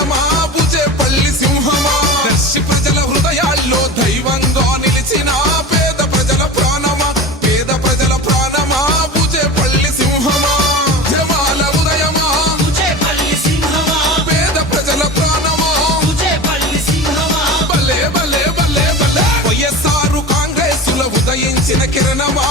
విజయమా భుజే పల్లి సింహమా? దర్శి ప్రజల హృదయాల్లో దైవంగా నిలిచిన పేద ప్రజల ప్రాణమా? పేద ప్రజల ప్రాణమా భుజే పల్లి సింహమా? జమాల ఉదయమా? పల్లి సింహమా? పేద ప్రజల ప్రాణమా? పల్లి సింహమా? బలే బలే బలే బలే వైఎస్ఆర్ కాంగ్రెస్ ఉదయించిన కిరణమా?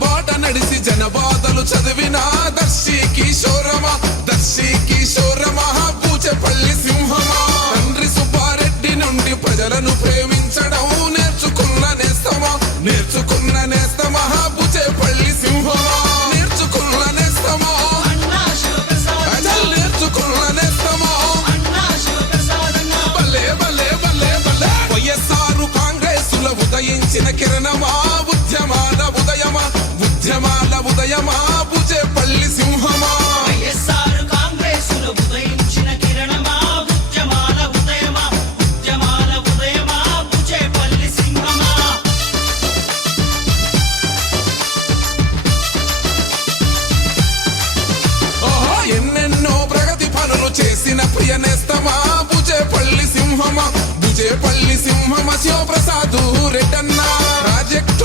బాట నడిసి జనబాధలు చదివిన దర్శి కిశోరమ దర్శి కిషోరమా పూచపల్లి సింహమా. తండ్రి సుబ్బారెడ్డి నుండి ప్రజలను ప్రేమించడం నేర్చుకున్న నేస్తమ నేర్చుకున్న నేస్తమ పూచేపల్లి సింహమా. నేర్చుకున్న నేస్తమా. నేర్చుకున్న నేస్తమా. భలే భలే భలే కాంగ్రెస్ ఉదయించిన కిరణమా. శివప్రసాద్ రెడ్డన్నా ప్రాజెక్ట్